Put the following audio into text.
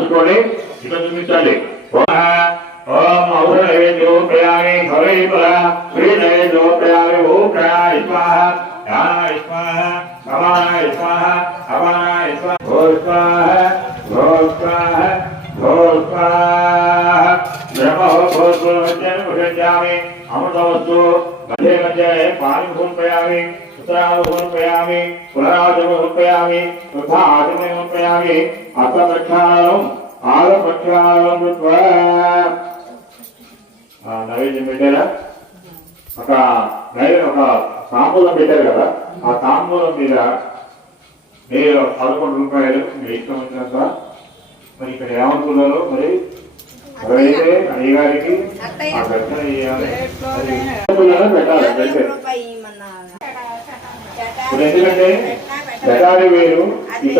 మూసుకొని ఇక చూపించండి. ఓం ఔషధేజోపయామి ఖవైపల శ్రీనైజోపయామి ఓం ప్రాయ స్వాహ ధ్యానాయ స్వాహ సమానాయ స్వాహ అమానాయ స్వాహ ఓ స్వాహ ఓ స్వాహ ఓ స్వాహ బ్రహ్మో భూర్భువస్యామి అమృతవస్తు మధ్య మధ్య పాని సమర్పయామి ఉత్తరాలు సమర్పయామి పునరాజము సమర్పయామి తథా ఆదిమయం సమర్పయామి అర్థప్రక్షాళనం ఆలప్రక్షాళనం నైవేద్యం పెట్టారా? ఒక తాంబూలం పెట్టారు కదా, ఆ తాంబూలం మీద మీరు 11 రూపాయలు మీరు ఇష్టం వచ్చినంత మరి ఇక్కడ ఏమనుకున్నారు? మరి ఎవరైతే అయ్యగారికి ఆ దర్శనం చేయాలి పెట్టాలి. ఇప్పుడు ఎందుకంటే పెట్టాలి వేరు ఇక